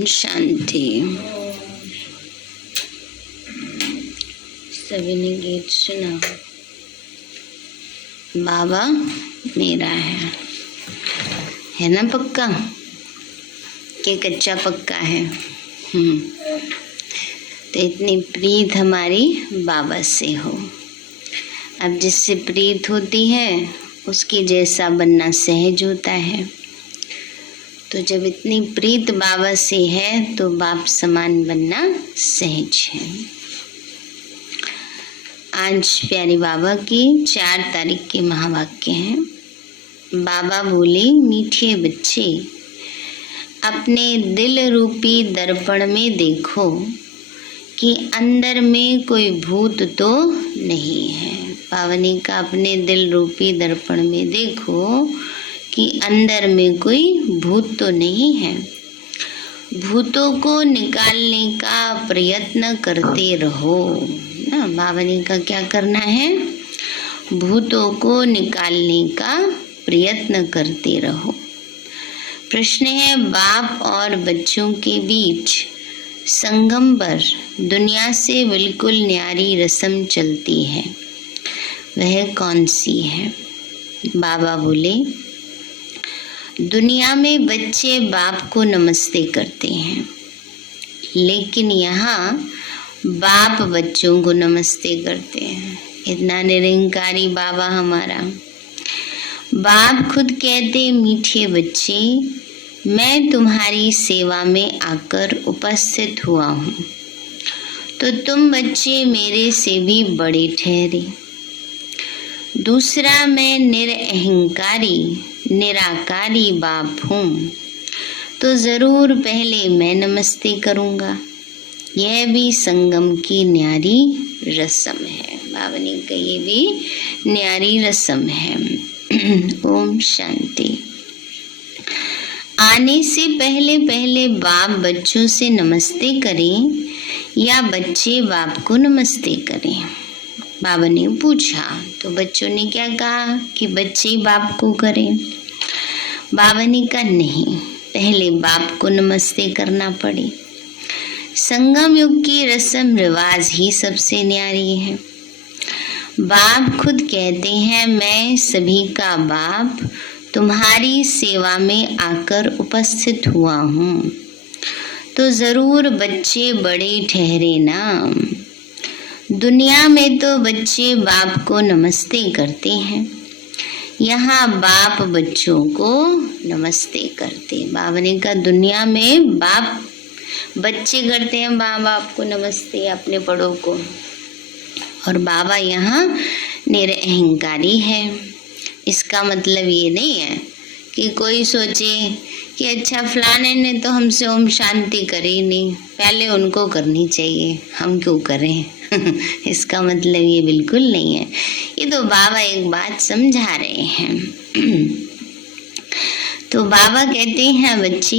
ओम शांति। सभी ने गीत सुना। बाबा मेरा है ना पक्का कि कच्चा पक्का है? तो इतनी प्रीत हमारी बाबा से हो। अब जिससे प्रीत होती है उसकी जैसा बनना सहज होता है। तो जब इतनी प्रीत बाबा से है तो बाप समान बनना सहज है। आज प्यारे बाबा की 4 तारीख के महावाक्य हैं। बाबा बोले, मीठे बच्चे अपने दिल रूपी दर्पण में देखो कि अंदर में कोई भूत तो नहीं है। बाबा ने कहा अपने दिल रूपी दर्पण में देखो कि अंदर में कोई भूत तो नहीं है। भूतों को निकालने का प्रयत्न करते रहो ना। बाबा ने कहा क्या करना है? भूतों को निकालने का प्रयत्न करते रहो। प्रश्न है, बाप और बच्चों के बीच संगम पर दुनिया से बिल्कुल न्यारी रस्म चलती है, वह कौन सी है? बाबा बोले, दुनिया में बच्चे बाप को नमस्ते करते हैं, लेकिन यहाँ बाप बच्चों को नमस्ते करते हैं। इतना निरंकारी बाबा हमारा। बाप खुद कहते, मीठे बच्चे मैं तुम्हारी सेवा में आकर उपस्थित हुआ हूँ, तो तुम बच्चे मेरे से भी बड़े ठहरे। दूसरा, मैं निरअहंकारी निराकारी बाप हूँ, तो ज़रूर पहले मैं नमस्ते करूँगा। यह भी संगम की न्यारी रस्म है। बाबा ने कहा ये भी न्यारी रस्म है। ओम शांति। आने से पहले पहले बाप बच्चों से नमस्ते करें या बच्चे बाप को नमस्ते करें? बाबा ने पूछा तो बच्चों ने क्या कहा कि बच्चे बाप को करें। बाबा ने कहा नहीं, पहले बाप को नमस्ते करना पड़े। संगम युग की रस्म रिवाज ही सबसे न्यारी है। बाप खुद कहते हैं, मैं सभी का बाप तुम्हारी सेवा में आकर उपस्थित हुआ हूँ, तो ज़रूर बच्चे बड़े ठहरे ना। दुनिया में तो बच्चे बाप को नमस्ते करते हैं, यहाँ बाप बच्चों को नमस्ते करते। बाबा ने कहा दुनिया में बाप बच्चे करते हैं माँ बाप को नमस्ते, अपने बड़ों को, और बाबा यहाँ निरअहंकारी है। इसका मतलब ये नहीं है कि कोई सोचे कि अच्छा फलाने ने तो हमसे ओम शांति करी नहीं, पहले उनको करनी चाहिए, हम क्यों करें। इसका मतलब ये बिल्कुल नहीं है। ये तो बाबा एक बात समझा रहे हैं। तो बाबा कहते हैं बच्चे,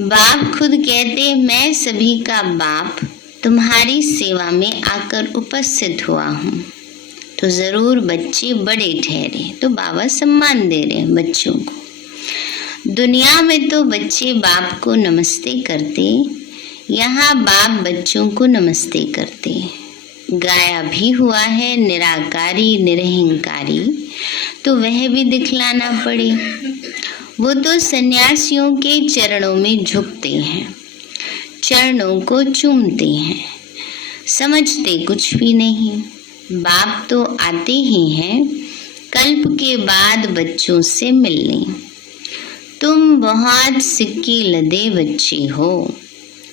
बाप खुद कहते मैं सभी का बाप तुम्हारी सेवा में आकर उपस्थित हुआ हूँ, तो ज़रूर बच्चे बड़े ठहरे। तो बाबा सम्मान दे रहे हैं बच्चों को। दुनिया में तो बच्चे बाप को नमस्ते करते, यहाँ बाप बच्चों को नमस्ते करते। गाया भी हुआ है निराकारी निरहंकारी, तो वह भी दिखलाना पड़े। वो तो सन्यासियों के चरणों में झुकते हैं, चरणों को चूमते हैं, समझते कुछ भी नहीं। बाप तो आते ही हैं कल्प के बाद बच्चों से मिलने। तुम बहुत सिक्के लदे बच्चे हो,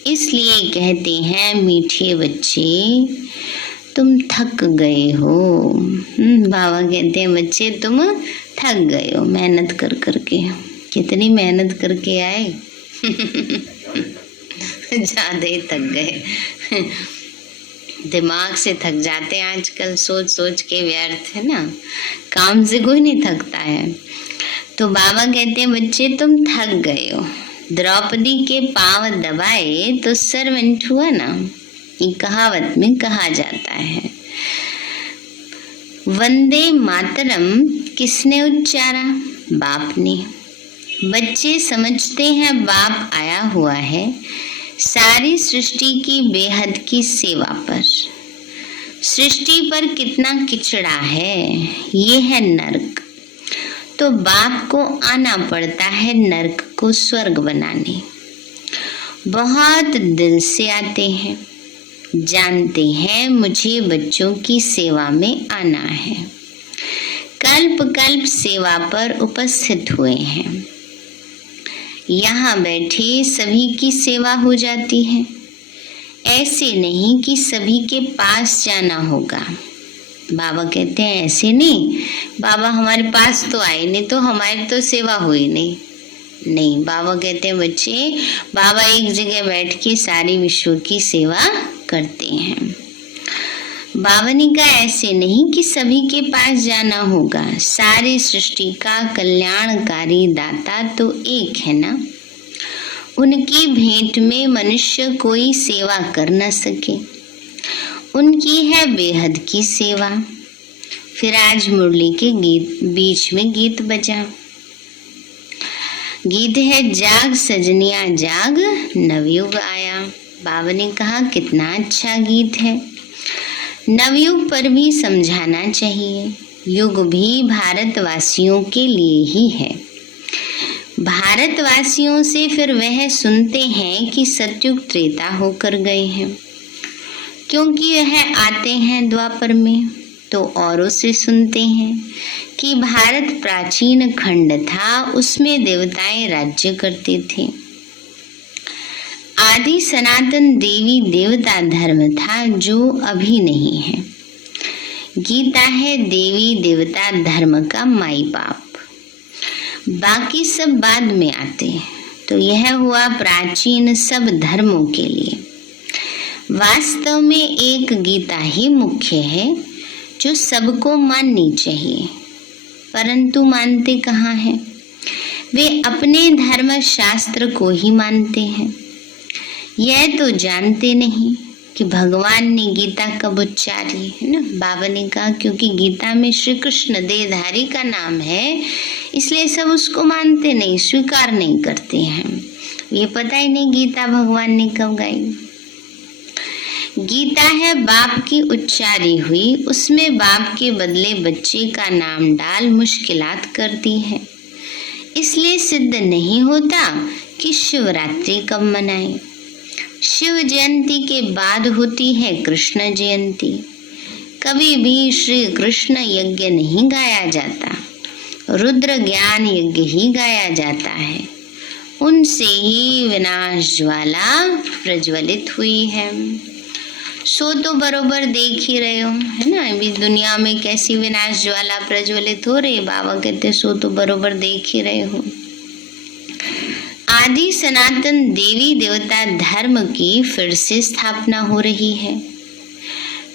इसलिए कहते हैं मीठे बच्चे तुम थक गए हो। बाबा कहते हैं बच्चे तुम थक गए हो मेहनत कर करके। कितनी मेहनत करके आए। ज़्यादा ही थक गए। दिमाग से थक जाते हैं आजकल, सोच सोच के व्यर्थ है ना। काम से कोई नहीं थकता है। तो बाबा कहते हैं बच्चे तुम थक गए हो। द्रौपदी के पांव दबाए तो सर्वेंट हुआ ना, ये कहावत में कहा जाता है। वंदे मातरम किसने उच्चारा? बाप ने। बच्चे समझते हैं बाप आया हुआ है सारी सृष्टि की बेहद की सेवा पर। सृष्टि पर कितना किचड़ा है, ये है नर्क। तो बाप को आना पड़ता है नर्क को स्वर्ग बनाने। बहुत दिल से आते हैं, जानते हैं मुझे बच्चों की सेवा में आना है। कल्प कल्प सेवा पर उपस्थित हुए हैं। यहाँ बैठे सभी की सेवा हो जाती है। ऐसे नहीं कि सभी के पास जाना होगा। बाबा कहते हैं ऐसे नहीं, बाबा हमारे पास तो आए नहीं तो हमारी तो सेवा हुई नहीं। बाबा कहते हैं बच्चे, बाबा एक जगह बैठ के सारी विश्व की सेवा करते हैं। बाबा ने कहा ऐसे नहीं कि सभी के पास जाना होगा। सारी सृष्टि का कल्याणकारी दाता तो एक है ना। उनकी भेंट में मनुष्य कोई सेवा कर न सके। उनकी है बेहद की सेवा। फिर आज मुरली के गीत बीच में गीत बजा। गीत है जाग सजनिया जाग नवयुग आया। बाबा ने कहा कितना अच्छा गीत है। नवयुग पर भी समझाना चाहिए। युग भी भारतवासियों के लिए ही है। भारतवासियों से फिर वह सुनते हैं कि सतयुग त्रेता होकर गए हैं, क्योंकि वह आते हैं द्वापर में। तो औरों से सुनते हैं कि भारत प्राचीन खंड था, उसमें देवताएं राज्य करते थे। आदि सनातन देवी देवता धर्म था जो अभी नहीं है। गीता है देवी देवता धर्म का माई बाप। बाकी सब बाद में आते हैं। तो यह हुआ प्राचीन सब धर्मों के लिए। वास्तव में एक गीता ही मुख्य है जो सबको माननी चाहिए, परंतु मानते कहाँ हैं? वे अपने धर्म शास्त्र को ही मानते हैं। यह तो जानते नहीं कि भगवान ने गीता कब उच्चारी है ना। बाबा ने कहा क्योंकि गीता में श्री कृष्ण देहधारी का नाम है, इसलिए सब उसको मानते नहीं, स्वीकार नहीं करते हैं। ये पता ही नहीं गीता भगवान ने कब गाई। गीता है बाप की उच्चारी हुई, उसमें बाप के बदले बच्चे का नाम डाल मुश्किलात कर दी है। इसलिए सिद्ध नहीं होता कि शिवरात्रि कब मनाएं। शिव जयंती के बाद होती है कृष्ण जयंती। कभी भी श्री कृष्ण यज्ञ नहीं गाया जाता, रुद्र ज्ञान यज्ञ ही गाया जाता है। उनसे ही विनाश ज्वाला प्रज्वलित हुई है। सो तो बरोबर देख ही रहे हो है ना, अभी दुनिया में कैसी विनाश ज्वाला प्रज्वलित हो रही। बाबा कहते सो तो बरोबर देख ही रहे हो। आदि सनातन देवी देवता धर्म की फिर से स्थापना हो रही है।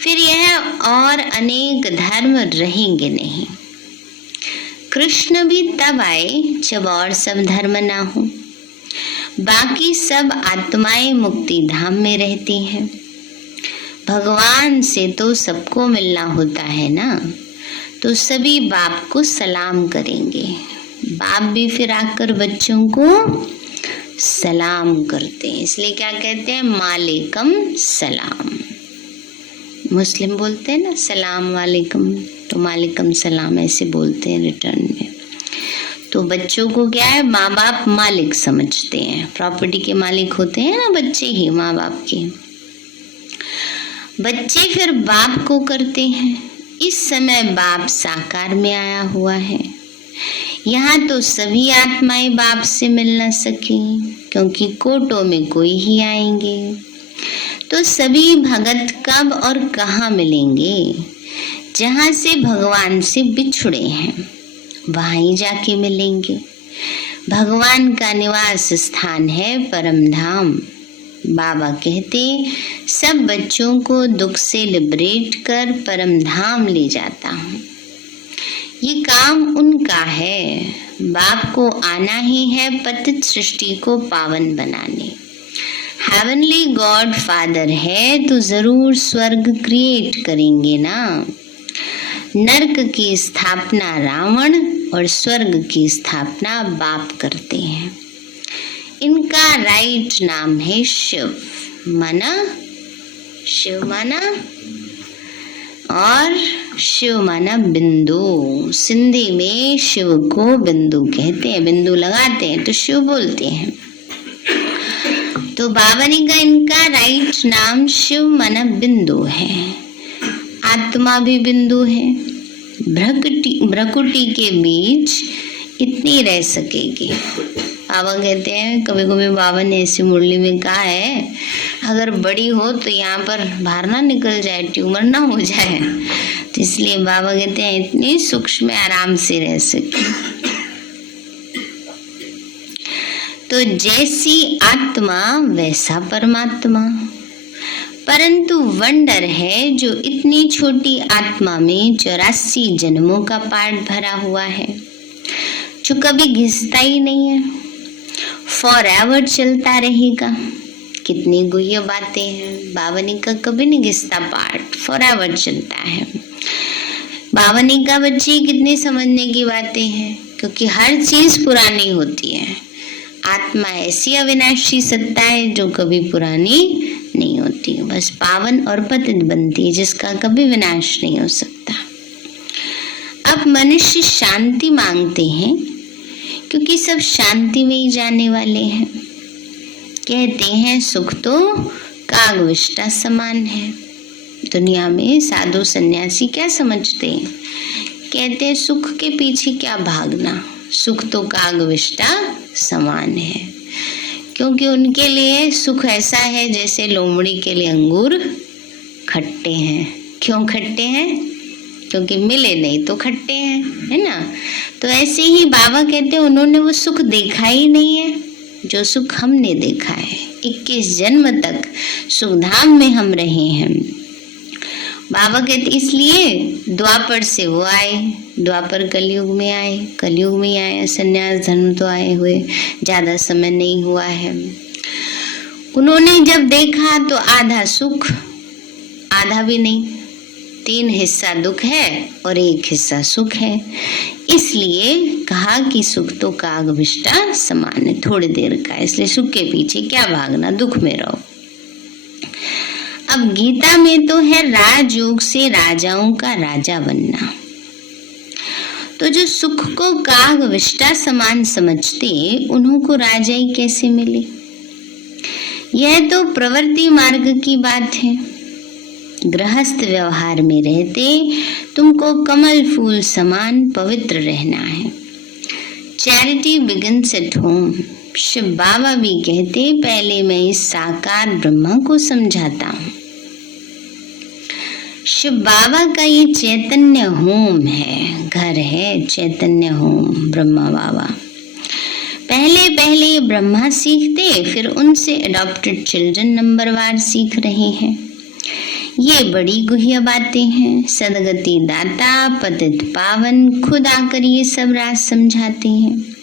फिर यह और अनेक धर्म रहेंगे नहीं। कृष्ण भी तब आए जब और सब धर्म ना हो। बाकी सब आत्माएं मुक्ति धाम में रहती हैं। भगवान से तो सबको मिलना होता है ना, तो सभी बाप को सलाम करेंगे। बाप भी फिर आकर बच्चों को सलाम करते हैं। इसलिए क्या कहते हैं? मालेकम सलाम। मुस्लिम बोलते हैं ना सलाम वालेकुम, तो मालेकम सलाम ऐसे बोलते हैं रिटर्न में। तो बच्चों को क्या है, माँ बाप मालिक समझते हैं। प्रॉपर्टी के मालिक होते हैं ना बच्चे ही, माँ बाप के। बच्चे फिर बाप को करते हैं। इस समय बाप साकार में आया हुआ है। यहाँ तो सभी आत्माएं बाप से मिल न सकी, क्योंकि कोटों में कोई ही आएंगे। तो सभी भगत कब और कहाँ मिलेंगे? जहाँ से भगवान से बिछुड़े हैं वहाँ ही जाके मिलेंगे। भगवान का निवास स्थान है परम धाम। बाबा कहते सब बच्चों को दुख से लिबरेट कर परम धाम ले जाता हूँ। ये काम उनका है। बाप को आना ही है पतित सृष्टि को पावन बनाने। हेवनली गॉड फादर है तो जरूर स्वर्ग क्रिएट करेंगे ना। नर्क की स्थापना रावण और स्वर्ग की स्थापना बाप करते हैं। इनका राइट नाम है शिव माना और शिव माना बिंदु। सिंधी में शिव को बिंदु कहते हैं, बिंदु लगाते हैं तो शिव बोलते हैं। तो बावनी का इनका राइट नाम शिव माना बिंदु है। आत्मा भी बिंदु है। भ्रकुटी के बीच इतनी रह सकेगी। बाबा कहते हैं, कभी कभी बाबा ने ऐसी मुरली में कहा है, अगर बड़ी हो तो यहाँ पर बाहर ना निकल जाए, ट्यूमर ना हो जाए। तो इसलिए बाबा कहते हैं इतनी सूक्ष्म में आराम से रह सके। तो जैसी आत्मा वैसा परमात्मा। परंतु वंडर है जो इतनी छोटी आत्मा में 84 जन्मों का पार्ट भरा हुआ है, जो कभी घिसता ही नहीं है, फॉरएवर चलता रहेगा। कितनी गुह्य बातें हैं। बावनी का कभी नहीं घिसता पार्ट, फॉरएवर चलता है। बावनी का बच्चे कितनी समझने की बातें हैं, क्योंकि हर चीज पुरानी होती है। आत्मा ऐसी अविनाशी सत्ता है जो कभी पुरानी नहीं होती, बस पावन और पतित बनती है, जिसका कभी विनाश नहीं हो सकता। अब मनुष्य शांति मांगते हैं, क्योंकि सब शांति में ही जाने वाले हैं। कहते हैं सुख तो कागविष्टा समान है। दुनिया में साधु सन्यासी क्या समझते हैं? कहते हैं सुख के पीछे क्या भागना, सुख तो कागविष्टा समान है। क्योंकि उनके लिए सुख ऐसा है जैसे लोमड़ी के लिए अंगूर खट्टे हैं। क्यों खट्टे हैं? क्योंकि मिले नहीं तो खट्टे हैं, है ना। तो ऐसे ही बाबा कहते हैं उन्होंने वो सुख देखा ही नहीं है जो सुख हमने देखा है। 21 जन्म तक सुखधाम में हम रहे हैं। बाबा कहते इसलिए द्वापर से वो आए, द्वापर कलयुग में आए, कलयुग में आए, संन्यास धर्म तो आए हुए ज्यादा समय नहीं हुआ है। उन्होंने जब देखा तो आधा सुख आधा भी नहीं, 3 हिस्सा दुख है और 1 हिस्सा सुख है। इसलिए कहा कि सुख तो कागविष्टा समान है, थोड़ी देर का, इसलिए सुख के पीछे क्या भागना, दुख में रहो। अब गीता में तो है राजयोग से राजाओं का राजा बनना। तो जो सुख को कागविष्टा समान समझते उन्हों को राजा ही कैसे मिले? यह तो प्रवृत्ति मार्ग की बात है। गृहस्थ व्यवहार में रहते तुमको कमल फूल समान पवित्र रहना है। Charity begins at home. Shiv Baba भी कहते पहले मैं इस साकार ब्रह्मा को समझाता हूँ। शिव बाबा का ये चैतन्य होम है, घर है, चैतन्य होम ब्रह्मा बाबा। पहले ब्रह्मा सीखते, फिर उनसे अडॉप्टेड चिल्ड्रन नंबरवार सीख रहे हैं। ये बड़ी गुह्य बातें हैं। सदगति दाता पतित पावन खुद आकर ये सब राज समझाते हैं।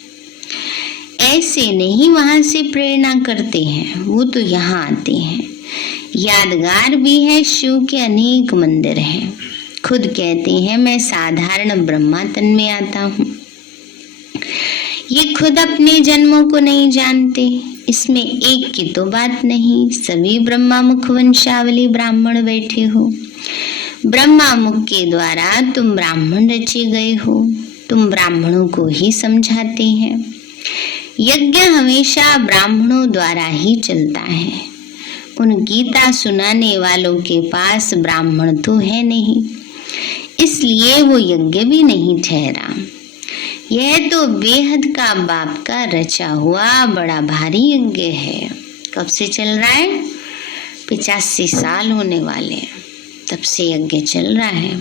ऐसे नहीं वहां से प्रेरणा करते हैं, वो तो यहाँ आते हैं। यादगार भी है, शिव के अनेक मंदिर हैं। खुद कहते हैं मैं साधारण ब्रह्मा तन में आता हूँ। ये खुद अपने जन्मों को नहीं जानते। इसमें एक की तो बात नहीं, सभी ब्रह्मा मुख वंशावली ब्राह्मण बैठे हो। ब्रह्मा मुख के द्वारा तुम ब्राह्मण रचे गए हो, तुम ब्राह्मणों को ही समझाते हैं। यज्ञ हमेशा ब्राह्मणों द्वारा ही चलता है। उन गीता सुनाने वालों के पास ब्राह्मण तो है नहीं, इसलिए वो यज्ञ भी नहीं ठहरा। यह तो बेहद का बाप का रचा हुआ बड़ा भारी यज्ञ है। कब से चल रहा है? 85 साल होने वाले हैं, तब से यज्ञ चल रहा है।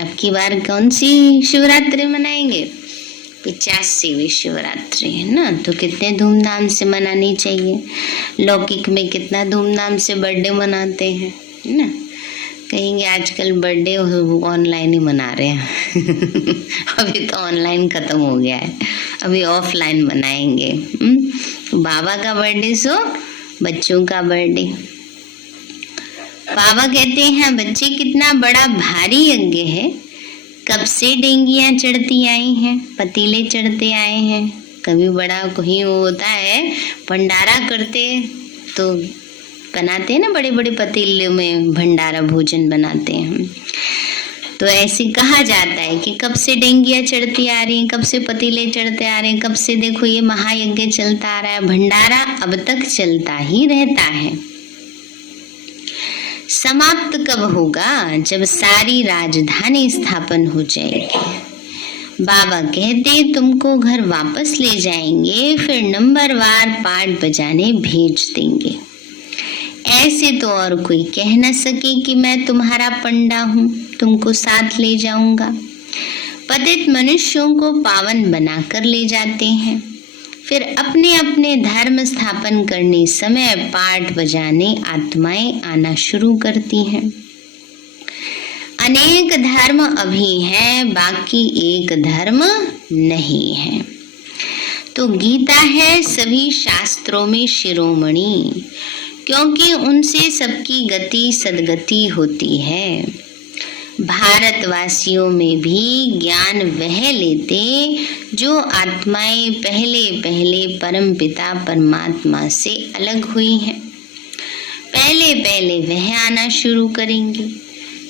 अब की बार कौन सी शिवरात्रि मनाएंगे? 85वीं शिवरात्रि है ना, तो कितने धूमधाम से मनानी चाहिए। लौकिक में कितना धूमधाम से बर्थडे मनाते हैं, है ना। कहेंगे आजकल बर्थडे ऑनलाइन ही मना रहे हैं अभी तो ऑनलाइन खत्म हो गया है, अभी ऑफलाइन मनाएंगे। बाबा का बर्थडे सो बच्चों का बर्थडे। बाबा कहते हैं बच्चे कितना बड़ा भारी यज्ञ है, कब से डेंगियां चढ़ती आई हैं, पतीले चढ़ते आए हैं। कभी बड़ा कहीं वो होता है भंडारा करते तो बनाते हैं ना, बड़े बड़े पतीले में भंडारा भोजन बनाते हैं। तो ऐसे कहा जाता है कि कब से डेंगियां चढ़ती आ रही हैं, कब से पतीले चढ़ते आ रहे हैं, कब से देखो ये महायज्ञ चलता आ रहा है, भंडारा अब तक चलता ही रहता है। समाप्त कब होगा? जब सारी राजधानी स्थापन हो जाएगी। बाबा कहते तुमको घर वापस ले जाएंगे, फिर नंबरवार पाठ बजाने भेज देंगे। ऐसे तो और कोई कह न सके कि मैं तुम्हारा पंडा हूँ, तुमको साथ ले जाऊंगा। पतित मनुष्यों को पावन बनाकर ले जाते हैं, फिर अपने अपने धर्म स्थापन करने समय पाठ बजाने आत्माएं आना शुरू करती हैं। अनेक धर्म अभी हैं, बाकी एक धर्म नहीं है। तो गीता है सभी शास्त्रों में शिरोमणि, क्योंकि उनसे सबकी गति सदगति होती है। भारतवासियों में भी ज्ञान वह लेते जो आत्माएं पहले पहले परम पिता परमात्मा से अलग हुई हैं। पहले पहले वह आना शुरू करेंगे,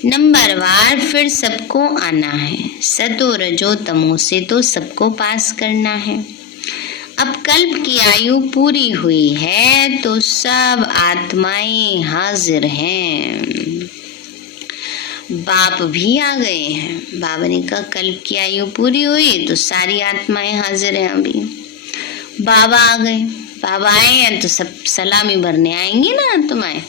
नंबरवार फिर सबको आना है। सतो रजो तमो से तो सबको पास करना है। अब कल्प की आयु पूरी हुई है तो सब आत्माएं हाजिर हैं। बाप भी आ गए हैं। बाबा ने कहा कल्प की आयु पूरी हुई तो सारी आत्माएं हाजिर हैं। अभी बाबा आ गए, बाबा आए हैं तो सब सलामी भरने आएंगे ना आत्माएं।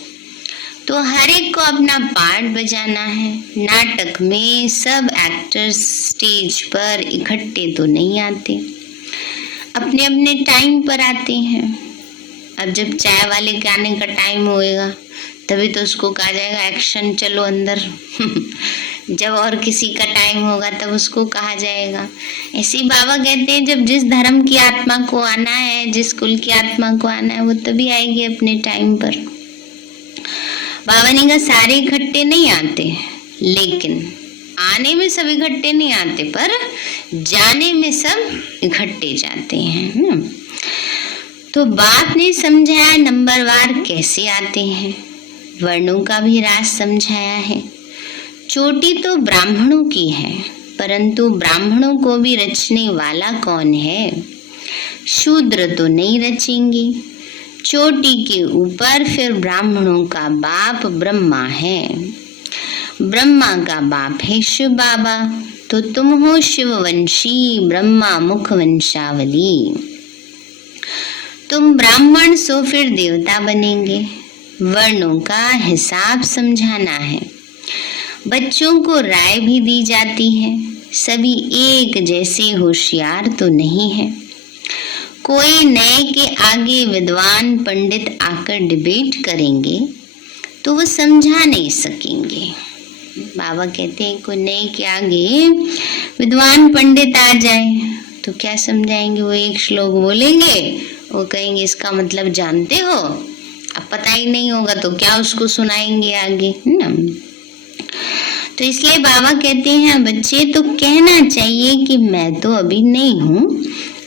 तो हर एक को अपना पार्ट बजाना है। नाटक में सब एक्टर्स स्टेज पर इकट्ठे तो नहीं आते, अपने अपने टाइम पर आते हैं। अब जब चाय वाले के आने का टाइम होएगा तभी तो उसको कहा जाएगा एक्शन चलो अंदर जब और किसी का टाइम होगा तब उसको कहा जाएगा। ऐसे ही बाबा कहते हैं जब जिस धर्म की आत्मा को आना है, जिस कुल की आत्मा को आना है, वो तभी आएगी अपने टाइम पर। बाबा ने कहा सारे इकट्ठे नहीं आते, लेकिन आने में सब इकट्ठे नहीं आते, पर जाने में सब इकट्ठे जाते हैं। तो बाप ने समझाया नंबरवार कैसे आते हैं, वर्णों का भी राज समझाया है। चोटी तो ब्राह्मणों की है, परंतु ब्राह्मणों को भी रचने वाला कौन है? शूद्र तो नहीं रचेंगे। चोटी के ऊपर फिर ब्राह्मणों का बाप ब्रह्मा है। ब्रह्मा का बाप है शिव बाबा, तो तुम हो शिववंशी, ब्रह्मा मुख वंशावली। तुम ब्राह्मण सो फिर देवता बनेंगे। वर्णों का हिसाब समझाना है। बच्चों को राय भी दी जाती है। सभी एक जैसे होशियार तो नहीं है। कोई नए के आगे विद्वान पंडित आकर डिबेट करेंगे तो वो समझा नहीं सकेंगे। बाबा कहते हैं कोई नए के आगे विद्वान पंडित आ जाए तो क्या समझाएंगे? वो एक श्लोक बोलेंगे, वो कहेंगे इसका मतलब जानते हो, अब पता ही नहीं होगा तो क्या उसको सुनाएंगे आगे, है ना। तो इसलिए बाबा कहते हैं बच्चे तो कहना चाहिए कि मैं तो अभी नहीं हूँ,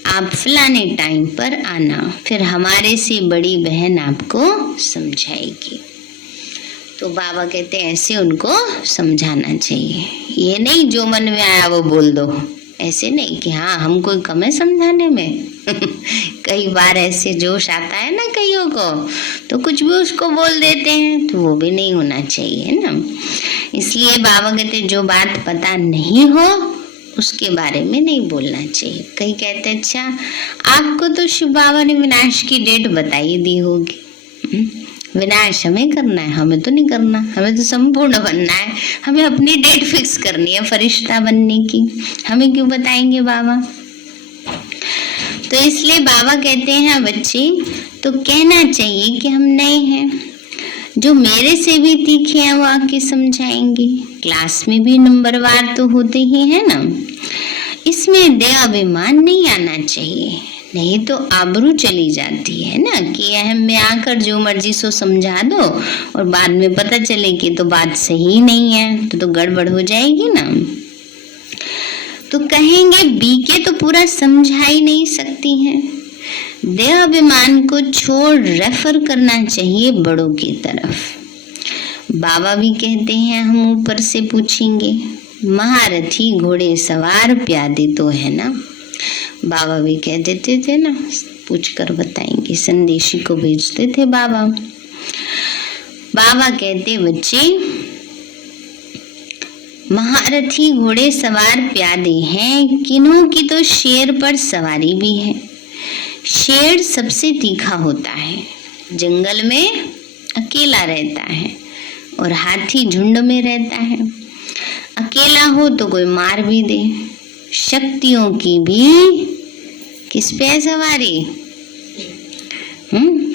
आप फलाने टाइम पर आना, फिर हमारे से बड़ी बहन आपको समझाएगी। तो बाबा कहते हैं ऐसे उनको समझाना चाहिए, ये नहीं जो मन में आया वो बोल दो। ऐसे नहीं कि हाँ हम कोई कम है समझाने में कई बार ऐसे जोश आता है ना कईयों को, तो कुछ भी उसको बोल देते हैं, तो वो भी नहीं होना चाहिए ना। इसलिए बाबा कहते जो बात पता नहीं हो उसके बारे में नहीं बोलना चाहिए। कई कहते अच्छा आपको तो शिव बाबा ने विनाश की डेट बताई दी होगी, विनाश हमें करना है, हमें तो नहीं करना, हमें तो संपूर्ण बनना है, हमें अपनी डेट फिक्स करनी है फरिश्ता बनने की, हमें क्यों बताएंगे बाबा। तो इसलिए बाबा कहते हैं बच्चे तो कहना चाहिए कि हम नए हैं, जो मेरे से भी तीखे हैं वो आके समझाएंगे। क्लास में भी नंबरवार तो होते ही है ना, इसमें देहाभिमान नहीं आना चाहिए, नहीं तो आबरू चली जाती है ना कि अहम में आकर जो मर्जी सो समझा दो और बाद में पता चले कि तो बात सही नहीं है तो गड़बड़ हो जाएगी ना। तो कहेंगे बीके तो पूरा समझा ही नहीं सकती हैं। देह अभिमान को छोड़ रेफर करना चाहिए बड़ों की तरफ। बाबा भी कहते हैं हम ऊपर से पूछेंगे, महारथी घोड़े सवार प्यादे तो है ना। बाबा भी कह देते थे ना, पूछ कर बताएंगे, संदेशी को भेजते थे बाबा। बाबा कहते बच्चे महारथी घोड़े सवार प्यादे हैं, किन्हों की तो शेर पर सवारी भी है। शेर सबसे तीखा होता है, जंगल में अकेला रहता है और हाथी झुंड में रहता है। अकेला हो तो कोई मार भी दे। शक्तियों की भी किस पे है सवारी?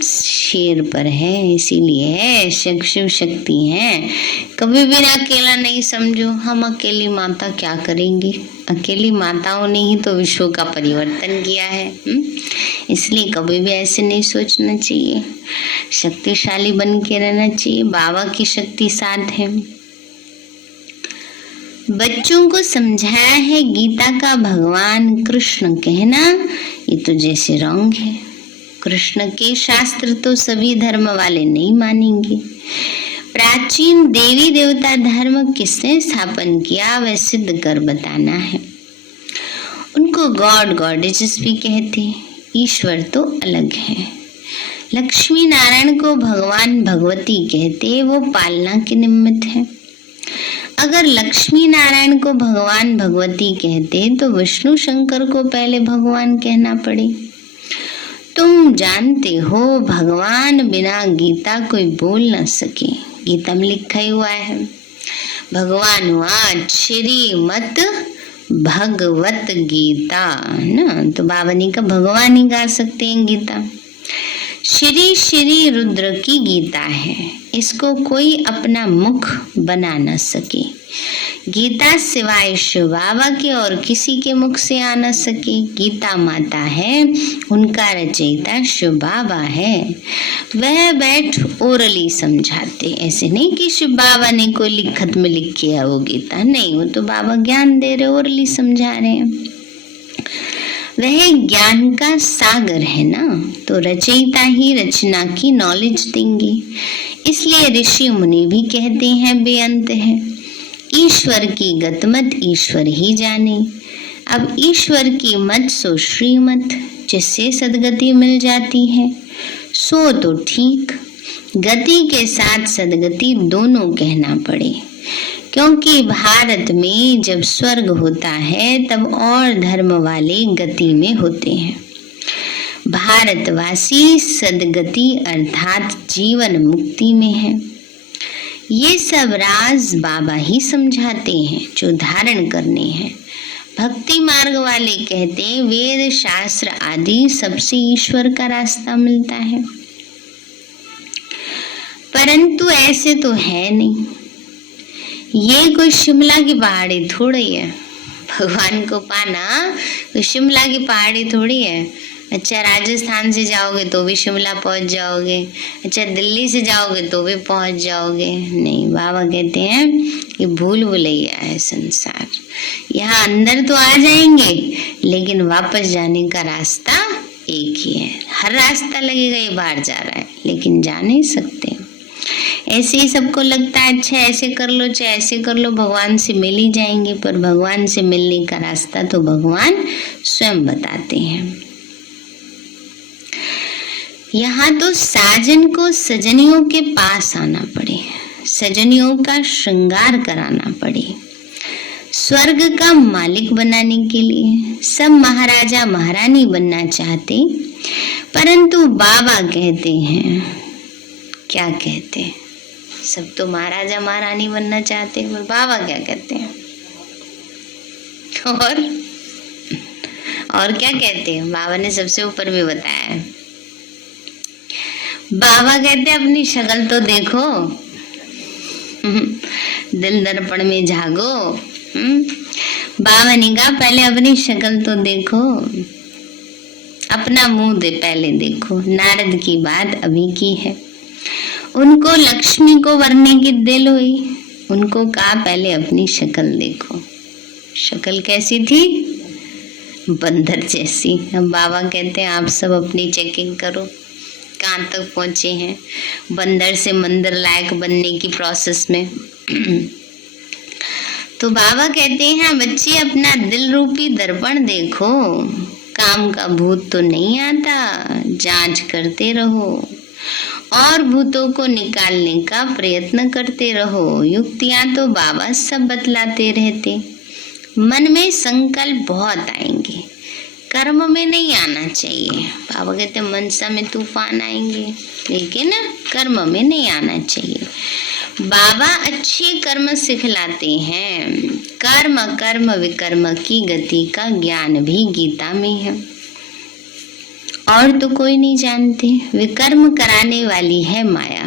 शेर पर है, इसीलिए है शिव शक्ति है। कभी भी ना अकेला नहीं समझो। हम अकेली माता क्या करेंगे? अकेली माताओं ने ही तो विश्व का परिवर्तन किया है। इसलिए कभी भी ऐसे नहीं सोचना चाहिए, शक्तिशाली बन के रहना चाहिए। बाबा की शक्ति साथ है। बच्चों को समझाया है गीता का भगवान कृष्ण कहना ये तो जैसे रॉन्ग है। कृष्ण के शास्त्र तो सभी धर्म वाले नहीं मानेंगे। प्राचीन देवी देवता धर्म किसने स्थापन किया वह सिद्ध कर बताना है। उनको गॉड गॉडेजेस भी कहते हैं, ईश्वर तो अलग है। लक्ष्मी नारायण को भगवान भगवती कहते, वो पालना के निमित्त है। अगर लक्ष्मी नारायण को भगवान भगवती कहते तो विष्णु शंकर को पहले भगवान कहना पड़े। तुम जानते हो भगवान बिना गीता कोई बोल न सके। गीता में लिखा ही हुआ है, भगवान वाच श्रीमत भगवत गीता ना। तो बाबा ने कहा भगवान ही गा सकते हैं गीता। श्री श्री रुद्र की गीता है, इसको कोई अपना मुख बना न सके। गीता सिवाय शिव बाबा के और किसी के मुख से आ न सके। गीता माता है, उनका रचयिता शिव बाबा है। वह बैठ ओरली समझाते, ऐसे नहीं कि शिव बाबा ने कोई लिखत में लिखी है वो गीता, नहीं, वो तो बाबा ज्ञान दे रहे, ओरली समझा रहे हैं। वह ज्ञान का सागर है ना, तो रचयिता ही रचना की नॉलेज देंगे। इसलिए ऋषि मुनि भी कहते हैं बेअंत है। ईश्वर की गतमत ईश्वर ही जाने। अब ईश्वर की मत सो श्रीमत, जिससे सदगति मिल जाती है सो तो ठीक। गति के साथ सदगति दोनों कहना पड़े, क्योंकि भारत में जब स्वर्ग होता है तब और धर्म वाले गति में होते हैं। भारतवासी सदगति अर्थात जीवन मुक्ति में है। ये सब राज बाबा ही समझाते हैं जो धारण करने हैं। भक्ति मार्ग वाले कहते हैं वेद शास्त्र आदि सबसे ईश्वर का रास्ता मिलता है, परंतु ऐसे तो है नहीं। ये कोई शिमला की पहाड़ी थोड़ी है। भगवान को पाना कोई शिमला की पहाड़ी थोड़ी है। अच्छा, राजस्थान से जाओगे तो भी शिमला पहुंच जाओगे, अच्छा दिल्ली से जाओगे तो भी पहुंच जाओगे। नहीं, बाबा कहते हैं कि भूल भुलैया है संसार। यहाँ अंदर तो आ जाएंगे लेकिन वापस जाने का रास्ता एक ही है। हर रास्ता लगेगा ये बाहर जा रहा है, लेकिन जा नहीं सकते। ऐसे ही सबको लगता है अच्छा ऐसे कर लो चाहे ऐसे कर लो भगवान से मिल ही जाएंगे, पर भगवान से मिलने का रास्ता तो भगवान स्वयं बताते हैं। यहाँ तो साजन को सजनियों के पास आना पड़े, सजनियों का श्रृंगार कराना पड़े। स्वर्ग का मालिक बनाने के लिए सब महाराजा महारानी बनना चाहते, परंतु बाबा कहते हैं, क्या कहते हैं, सब तो महाराजा महारानी बनना चाहते हैं, पर बाबा क्या कहते हैं और क्या कहते हैं? बाबा ने सबसे ऊपर भी बताया है। बाबा कहते हैं अपनी शक्ल तो देखो, दिल दर्पण में झागो। बाबा ने कहा पहले अपनी शक्ल तो देखो, अपना मुंह दे पहले देखो। नारद की बात अभी की है। उनको लक्ष्मी को वरने की दिल हुई, उनको कहा पहले अपनी शक्ल देखो। शक्ल कैसी थी? बंदर जैसी। अब बाबा कहते हैं आप सब अपनी चेकिंग करो, कहाँ तक पहुंचे हैं बंदर से मंदिर लायक बनने की प्रोसेस में। तो बाबा कहते हैं बच्चे अपना दिल रूपी दर्पण देखो, काम का भूत तो नहीं आता, जांच करते रहो और भूतों को निकालने का प्रयत्न करते रहो। युक्तियां तो बाबा सब बतलाते रहते। मन में संकल्प बहुत आएंगे, कर्म में नहीं आना चाहिए। बाबा कहते मनसा में तूफान आएंगे लेकिन कर्म में नहीं आना चाहिए। बाबा अच्छे कर्म सिखलाते हैं। कर्म कर्म विकर्म की गति का ज्ञान भी गीता में है और तो कोई नहीं जानते। विकर्म कराने वाली है माया,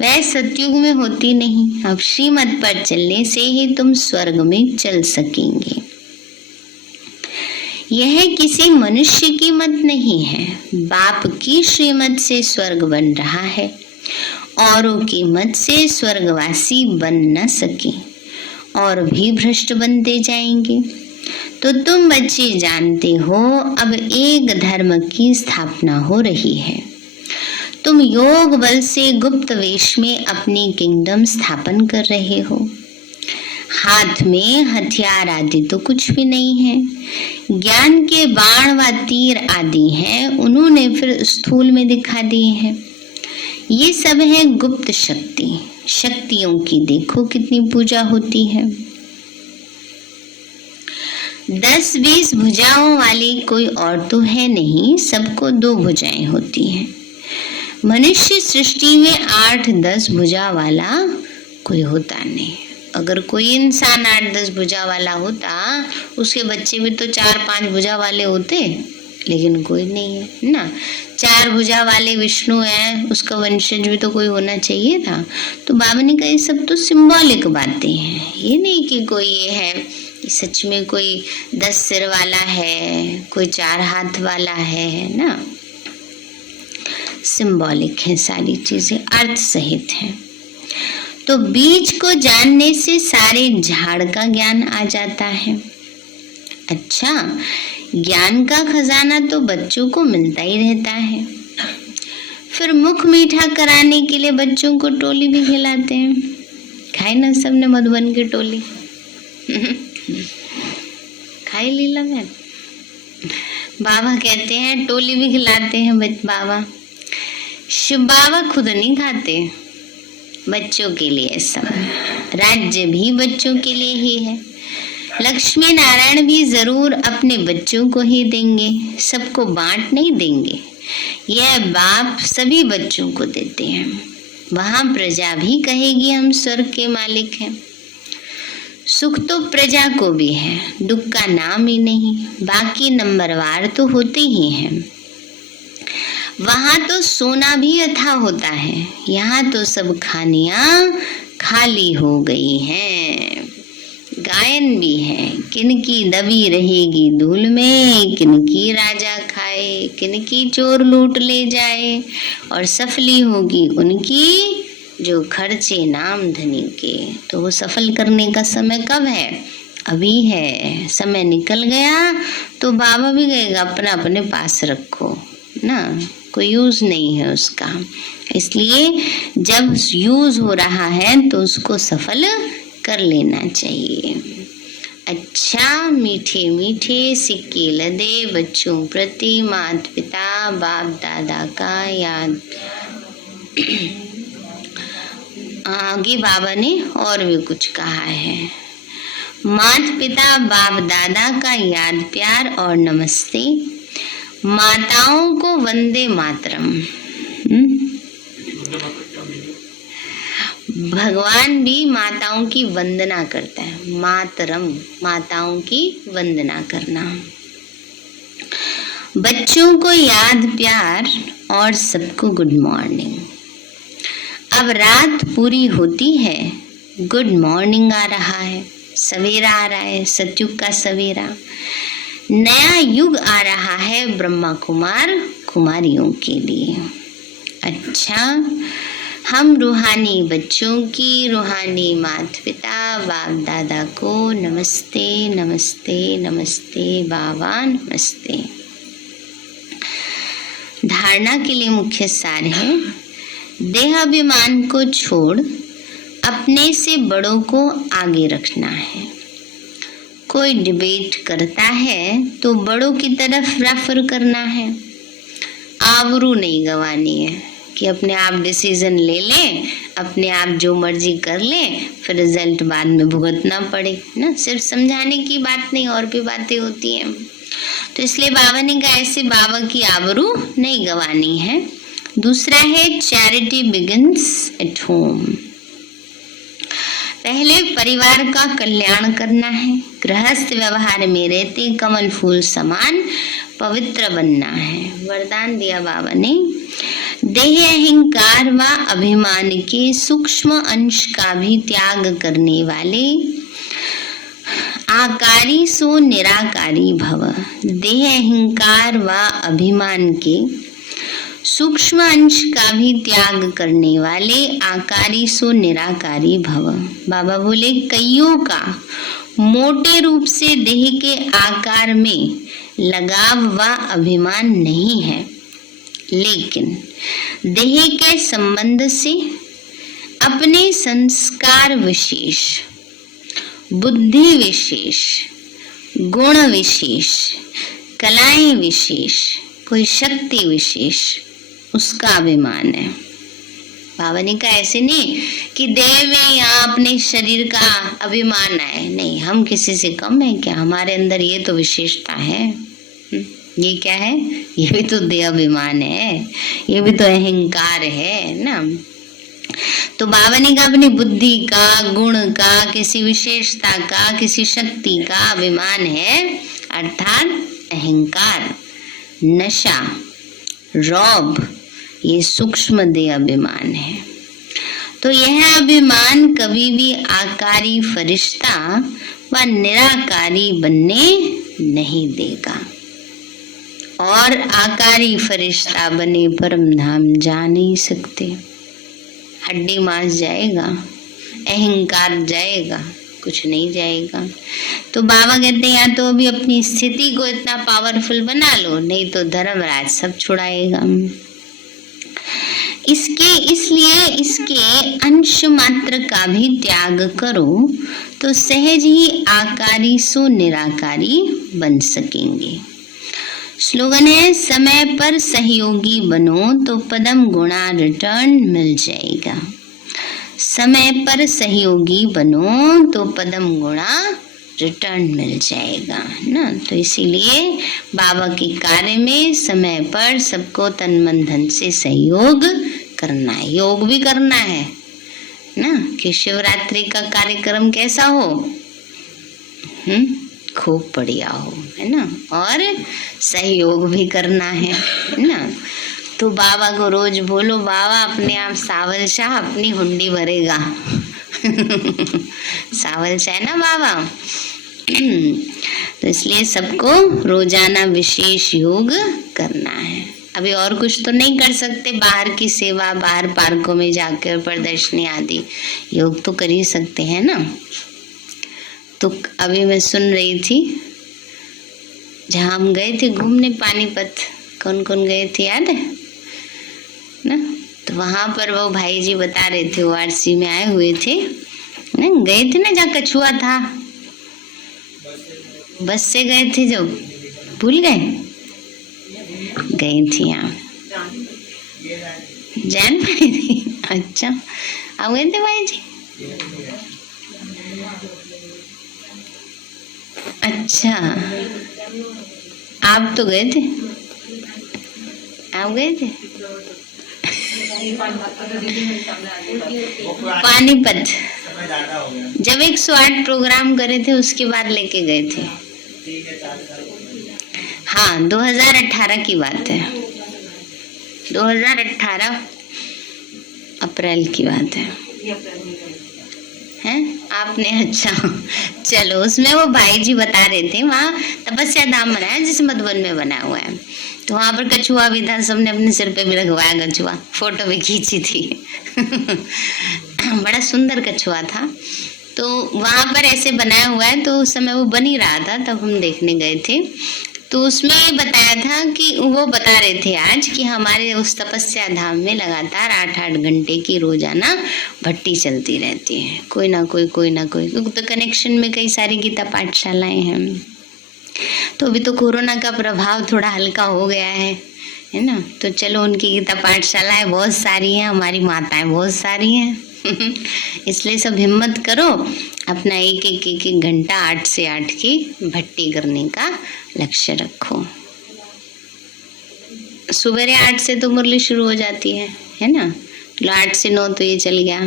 वह सतयुग में होती नहीं। अब श्रीमत पर चलने से ही तुम स्वर्ग में चल सकेंगे। यह किसी मनुष्य की मत नहीं है, बाप की श्रीमत से स्वर्ग बन रहा है। औरों की मत से स्वर्गवासी बन न सके और भी भ्रष्ट बनते जाएंगे। तो तुम बच्चे जानते हो अब एक धर्म की स्थापना हो रही है। तुम योग बल से गुप्त वेश में अपनी किंगडम स्थापन कर रहे हो। हाथ में हथियार आदि तो कुछ भी नहीं है, ज्ञान के बाण व तीर आदि हैं, उन्होंने फिर स्थूल में दिखा दिए हैं। ये सब है गुप्त शक्ति। शक्तियों की देखो कितनी पूजा होती है। 10-20 भुजाओं वाली कोई और तो है नहीं, सबको 2 भुजाएं होती हैं। मनुष्य सृष्टि में 8-10 भुजा वाला कोई होता नहीं। अगर कोई इंसान 8-10 भुजा वाला होता, उसके बच्चे भी तो 4-5 भुजा वाले होते, लेकिन कोई नहीं है ना। 4 भुजा वाले विष्णु हैं, उसका वंशज भी तो कोई होना चाहिए था। तो बाबा ने कहा ये सब तो सिंबॉलिक बातें हैं, ये नहीं कि कोई ये है सच में कोई 10 सिर वाला है, कोई 4 हाथ वाला है ना। सिंबॉलिक है, सारी चीजें अर्थ सहित हैं। तो बीज को जानने से सारे झाड़ का ज्ञान आ जाता है। अच्छा, ज्ञान का खजाना तो बच्चों को मिलता ही रहता है। फिर मुख मीठा कराने के लिए बच्चों को टोली भी खिलाते हैं। खाई ना सबने मधुबन की टोली? खाई लीला में? बाबा कहते हैं टोली भी खिलाते हैं बाबा। शिव बाबा खुद नहीं खाते, बच्चों के लिए सब। राज्य भी बच्चों के लिए ही है। लक्ष्मी नारायण भी जरूर अपने बच्चों को ही देंगे, सबको बांट नहीं देंगे। यह बाप सभी बच्चों को देते हैं। वहां प्रजा भी कहेगी हम स्वर्ग के मालिक हैं। सुख तो प्रजा को भी है, दुख का नाम ही नहीं। बाकी नंबरवार तो होते ही हैं। वहां तो सोना भी अथा होता है, यहाँ तो सब खानियां खाली हो गई हैं। गायन भी है, किनकी दबी रहेगी धूल में, किनकी राजा खाए, किनकी चोर लूट ले जाए, और सफली होगी उनकी जो खर्चे नाम धनी के। तो वो सफल करने का समय कब है? अभी है। समय निकल गया तो बाबा भी कहेगा अपना अपने पास रखो ना, कोई यूज नहीं है उसका। इसलिए जब यूज हो रहा है तो उसको सफल कर लेना चाहिए। अच्छा, मीठे मीठे सिक्के लदे बच्चों प्रति माता पिता बाप दादा का याद। आगे बाबा ने और भी कुछ कहा है। माता पिता बाप दादा का याद प्यार और नमस्ते। माताओं को वंदे मातरम। भगवान भी माताओं की वंदना करता है। मातरम, माताओं की वंदना करना। बच्चों को याद प्यार और सबको गुड मॉर्निंग। अब रात पूरी होती है, गुड मॉर्निंग आ रहा है, सवेरा आ रहा है, सतयुग का सवेरा। नया युग आ रहा है ब्रह्मा कुमार कुमारियों के लिए। अच्छा, हम रूहानी बच्चों की रूहानी माता पिता बाप दादा को नमस्ते नमस्ते नमस्ते बाबा नमस्ते। धारणा के लिए मुख्य सार है, देह अभिमान को छोड़ अपने से बड़ों को आगे रखना है। कोई डिबेट करता है तो बड़ों की तरफ रेफर करना है, आबरू नहीं गंवानी है कि अपने आप डिसीजन ले लें, अपने आप जो मर्जी कर लें, फिर रिजल्ट बाद में भुगतना पड़े ना। सिर्फ समझाने की बात नहीं, और भी बातें होती हैं। तो इसलिए बाबा ने कहा ऐसे बाबा की आबरू नहीं गंवानी है। दूसरा है चैरिटी बिगिंस एट होम। पहले परिवार का कल्याण करना है। गृहस्थ व्यवहार में रहते कमल फूल समान पवित्र बनना है। वरदान दिया बाबा ने, देह अहंकार व अभिमान के सूक्ष्म अंश का भी त्याग करने वाले आकारी सो निराकारी भव। देह अहंकार व अभिमान के सूक्ष्म अंश का भी त्याग करने वाले आकारी सो निराकारी भव। बाबा बोले कईयों का मोटे रूप से देह के आकार में लगाव व अभिमान नहीं है, लेकिन देह के संबंध से अपने संस्कार विशेष, बुद्धि विशेष, गुण विशेष, कलाएं विशेष, कोई शक्ति विशेष, उसका अभिमान है। बाबा ने कहा ऐसे नहीं कि देह में या अपने शरीर का अभिमान आए, नहीं, हम किसी से कम है क्या, हमारे अंदर ये तो विशेषता है। ये क्या है, ये भी तो देह अभिमान है, ये भी तो अहंकार है ना। तो बाबा ने कहा अपनी बुद्धि का, गुण का, किसी विशेषता का, किसी शक्ति का अभिमान है, अर्थात अहंकार, नशा, रौब, ये सूक्ष्म देह अभिमान है। तो यह अभिमान कभी भी आकारी फरिश्ता व निराकारी बनने नहीं देगा, और आकारी फरिश्ता बने परम धाम जा नहीं सकते। हड्डी मांस जाएगा, अहंकार जाएगा, कुछ नहीं जाएगा। तो बाबा कहते हैं या तो अभी अपनी स्थिति को इतना पावरफुल बना लो, नहीं तो धर्मराज सब छुड़ाएगा। इसलिए इसके अंश मात्र का भी त्याग करो तो सहज ही आकारी सो निराकारी बन सकेंगे। स्लोगन है, समय पर सहयोगी बनो तो पदम गुणा रिटर्न मिल जाएगा। समय पर सहयोगी बनो तो पदम गुणा रिटर्न मिल जाएगा ना। तो इसीलिए बाबा के कार्य में समय पर सबको तन मन धन से सहयोग करना है, योग भी करना है ना, कि शिवरात्रि का कार्यक्रम कैसा हो, खूब बढ़िया हो, है ना, और सहयोग भी करना है ना। तो बाबा को रोज बोलो, बाबा अपने आप सावल शाह अपनी हुंडी भरेगा। सावल शाह ना बाबा। तो इसलिए सबको रोजाना विशेष योग करना है। अभी और कुछ तो नहीं कर सकते, बाहर की सेवा, बाहर पार्कों में जाकर प्रदर्शनी आदि योग तो कर ही सकते हैं ना। तो अभी मैं सुन रही थी, जहाँ हम गए थे घूमने पानीपत, कौन कौन गए थे याद है ना। तो वहाँ पर वो भाई जी बता रहे थे, वो आरसी में आए हुए थे ना, गए थे ना जहाँ कछुआ था, बस से गए थे, जो भूल गए, गई थी यहाँ जान पाई थी। अच्छा, आ गए थे भाई जी। अच्छा, आप तो गए थे, आप गए थे पानीपत, जब 108 प्रोग्राम करे थे उसके बाद लेके गए थे। हाँ, 2018 की बात है, 2018 अप्रैल की बात है। हैं आपने, अच्छा चलो, उसमें वो भाई जी बता रहे थे वहाँ तपस्या धाम बनाया जिस मधुबन में बना हुआ है, तो वहाँ पर कछुआ भी था, सबने अपने सिर पे भी रखवाया कछुआ, फोटो भी खींची थी। बड़ा सुंदर कछुआ था। तो वहाँ पर ऐसे बनाया हुआ है, तो उस समय वो बन ही रहा था, तब हम देखने गए थे। तो उसमें ये बताया था कि वो बता रहे थे आज कि हमारे उस तपस्या धाम में लगातार 8-8 घंटे की रोजाना भट्टी चलती रहती है, कोई ना कोई तो कनेक्शन में कई सारी गीता पाठशालाएं हैं। तो अभी तो कोरोना का प्रभाव थोड़ा हल्का हो गया है ना। तो चलो, उनकी गीता पाठशालाएं बहुत सारी हैं, हमारी माताएं बहुत सारी हैं। इसलिए सब हिम्मत करो, अपना एक घंटा 8 से 8 की भट्टी करने का लक्ष्य रखो। सुबह 8 से तो मुरली शुरू हो जाती है ना। 8 से 9 तो ये चल गया,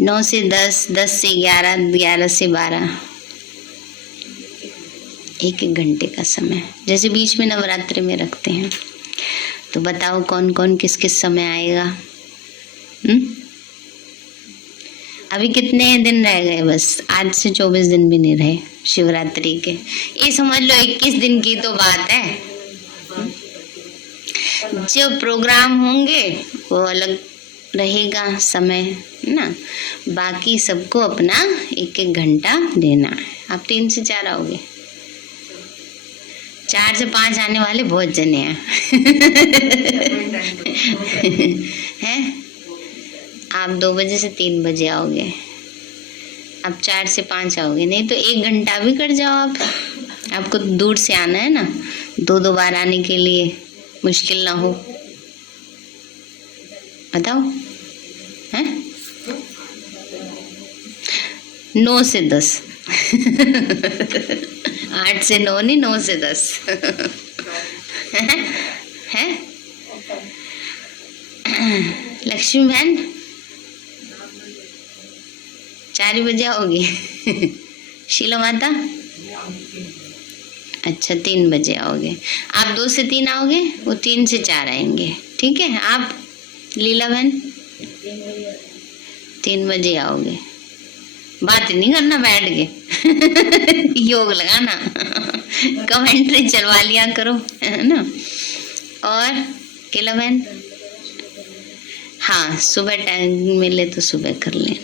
9 से 10, 10 से 11, 11 से 12, एक घंटे का समय, जैसे बीच में नवरात्रि में रखते हैं। तो बताओ कौन कौन किस किस समय आएगा? अभी कितने दिन रह गए? बस आज से 24 दिन भी नहीं रहे शिवरात्रि के। ये समझ लो 21 दिन की तो बात है। जो प्रोग्राम होंगे वो अलग रहेगा समय ना, बाकी सबको अपना एक घंटा देना है। आप 3 से 4 आओगे, 4 से 5 आने वाले बहुत जने हैं। हैं? आप 2 बजे से 3 बजे आओगे, आप 4 से 5 आओगे, नहीं तो 1 घंटा भी कर जाओ आप। आपको दूर से आना है ना, 2 बार आने के लिए मुश्किल ना हो। बताओ, हैं? 9 से 10। 8 से 9 नहीं, 9 से 10। है लक्ष्मी बहन 4 बजे आओगी। शीला माता अच्छा 3 बजे आओगे। आप 2 से 3 आओगे, वो 3 से 4 आएंगे। ठीक है। आप लीला बहन 3 बजे आओगे। बात नहीं करना बैठ के, योग लगाना, कमेंट्री चलवा लिया करो, है ना। और केला बहन हाँ, सुबह टाइम मिले तो सुबह कर लें।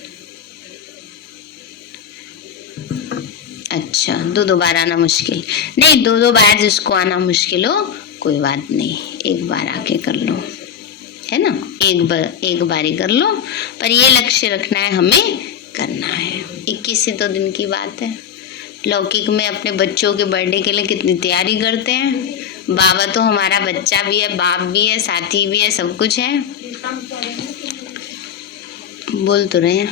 अच्छा, 2 बार आना मुश्किल नहीं, 2 बार जिसको आना मुश्किल हो कोई बात नहीं, 1 बार आके कर लो, है ना। एक बारी कर लो, पर ये लक्ष्य रखना है हमें करना है। 21 से 2 दिन की बात है। लौकिक में अपने बच्चों के बर्थडे के लिए कितनी तैयारी करते हैं। बाबा तो हमारा बच्चा भी है, बाप भी है, साथी भी है, सब कुछ है। बोल तो रहे हैं।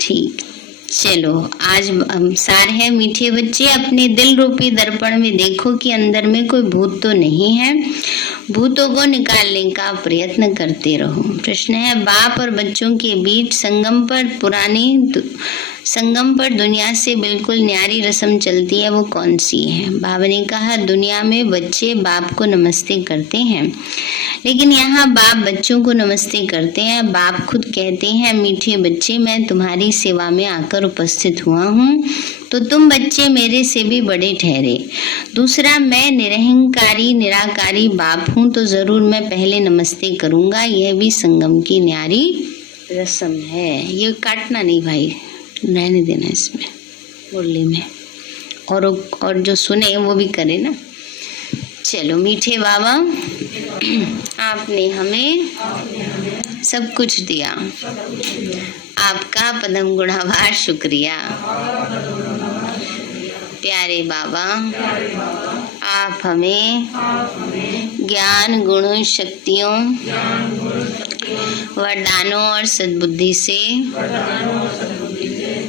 ठीक, चलो आज सार है मीठे बच्चे, अपने दिल रूपी दर्पण में देखो कि अंदर में कोई भूत तो नहीं है। भूतों को निकालने का प्रयत्न करते रहो। प्रश्न है, बाप और बच्चों के बीच संगम पर दुनिया से बिल्कुल न्यारी रस्म चलती है, वो कौन सी है? बाबा ने कहा, दुनिया में बच्चे बाप को नमस्ते करते हैं, लेकिन यहाँ बाप बच्चों को नमस्ते करते हैं। बाप खुद कहते हैं, मीठे बच्चे मैं तुम्हारी सेवा में आकर उपस्थित हुआ हूँ, तो तुम बच्चे मेरे से भी बड़े ठहरे। दूसरा, मैं निरहंकारी निराकारी बाप हूँ, तो जरूर मैं पहले नमस्ते करूँगा। यह भी संगम की न्यारी रस्म है। ये काटना नहीं भाई, रहने देना इसमें मुरली में, और जो सुने वो भी करे ना। चलो मीठे बाबा, आपने हमें सब कुछ दिया, आपका पदम गुणाभार शुक्रिया। प्यारे बाबा, आप हमें ज्ञान गुणों शक्तियों वरदानों और सद्बुद्धि से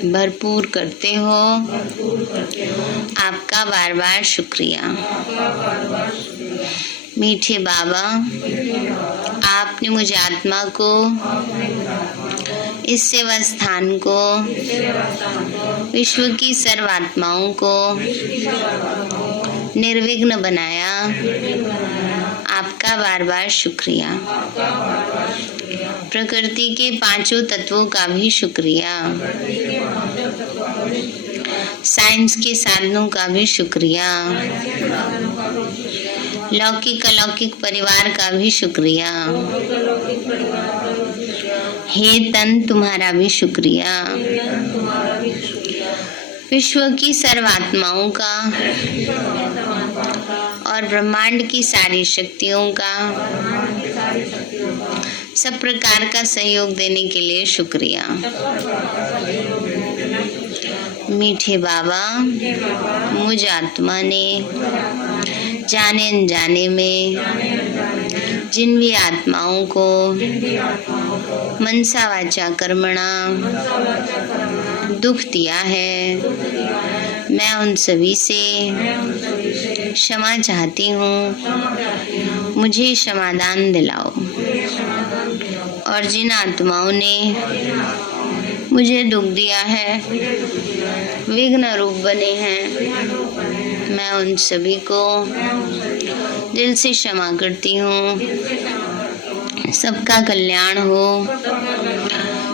भरपूर करते हो, आपका बार बार शुक्रिया। मीठे बाबा, आपने मुझे आत्मा को, इस सेवा स्थान को, विश्व की सर्व आत्माओं को निर्विघ्न बनाया, आपका बार बार शुक्रिया। प्रकृति के 5 तत्वों का भी शुक्रिया, साइंस के साधनों का भी शुक्रिया, लौकिक अलौकिक परिवार का भी शुक्रिया। हे तन तुम्हारा भी शुक्रिया। विश्व की सर्वात्माओं का और ब्रह्मांड की सारी शक्तियों का सब प्रकार का सहयोग देने के लिए शुक्रिया। मीठे बाबा, मुझ आत्मा ने जाने अनजाने में जिन भी आत्माओं को मनसा वाचा कर्मणा दुख दिया है, मैं उन सभी से क्षमा चाहती हूँ। मुझे क्षमादान दिलाओ। और जिन आत्माओं ने मुझे दुख दिया है, विघ्न रूप बने हैं, मैं उन सभी को दिल से क्षमा करती हूँ। सबका कल्याण हो,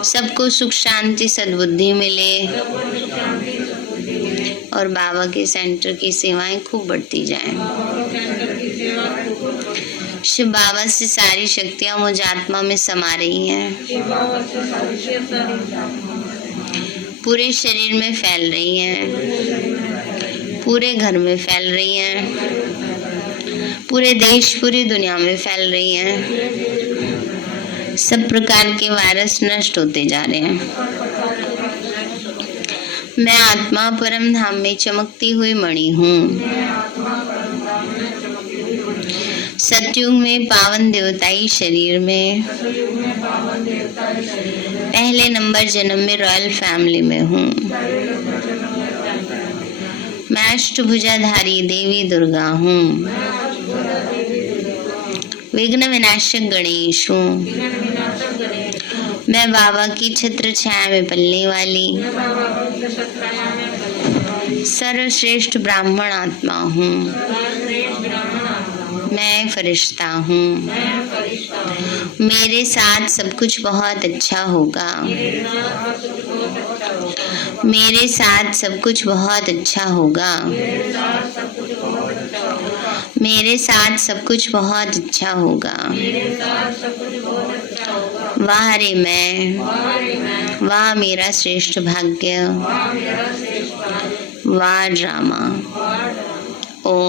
सबको सुख शांति सद्बुद्धि मिले और बाबा के सेंटर की सेवाएं खूब बढ़ती जाएं। शिव बाबा से सारी शक्तियां मुझ आत्मा में समा रही हैं, पूरे शरीर में फैल रही हैं, पूरे घर में फैल रही हैं, पूरे देश पूरी दुनिया में फैल रही हैं। सब प्रकार के वायरस नष्ट होते जा रहे हैं। मैं आत्मा परम धाम में चमकती हुई मणि हूँ। सतयुग में पावन देवताई शरीर में पहले नंबर जन्म में रॉयल फैमिली में हूँ। मैं अष्टभुजाधारी देवी दुर्गा हूँ। विघ्न विनाशक गणेश हूँ। मैं बाबा की छत्र छाया में पलने वाली सर्वश्रेष्ठ ब्राह्मण आत्मा हूँ। मैं फरिश्ता हूँ। मेरे साथ सब कुछ बहुत अच्छा होगा। मेरे साथ सब कुछ बहुत अच्छा होगा। मेरे साथ सब कुछ बहुत अच्छा होगा। वाह रे मैं, वाह मेरा श्रेष्ठ भाग्य, वाह ड्रामा।